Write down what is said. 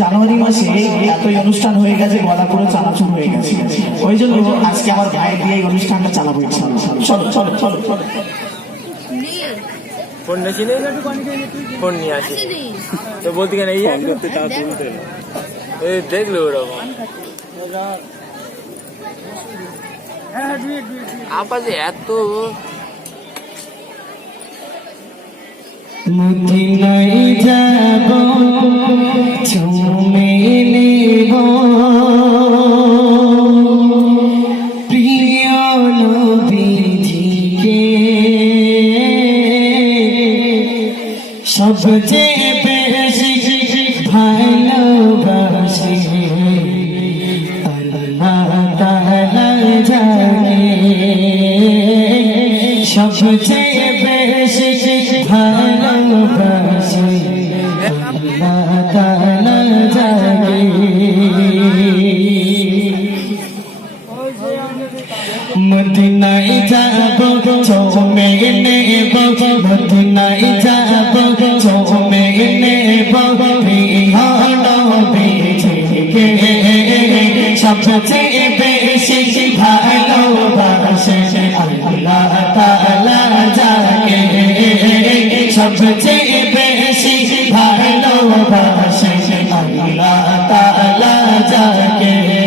জানুয়ারি মাসে এতই অনুষ্ঠান হয়ে গেছে, গলা পুরো চানাচুর হয়ে গেছে। ওই জন্য আজকে আমার ভাই দিয়ে এই অনুষ্ঠানটা চালাবো। চলো চলো চলো চলো ফোন নিয়ে আসি তো বলতে কেন দেখলো ওরকম আপাতত এত মদিনায় যাব চুমে নেব প্রিয় নবীজিকে, সবচেয়ে বেশি ভালোবাসি আল্লাহ তাআলা জানে, সবচেয়ে বেশি ভালোবাসি আল্লাহ তাআলা জানে। মদিনায় যাব চুমে নেব, মদিনায় যাব চুমে নেব প্রিয় নবীজিকে, সবচেয়ে বেশি ভালোবাসে আল্লাহ তাআলা জানে, সবচেয়ে বেশি ভালোবাসে আল্লাহ তাআলা জানে।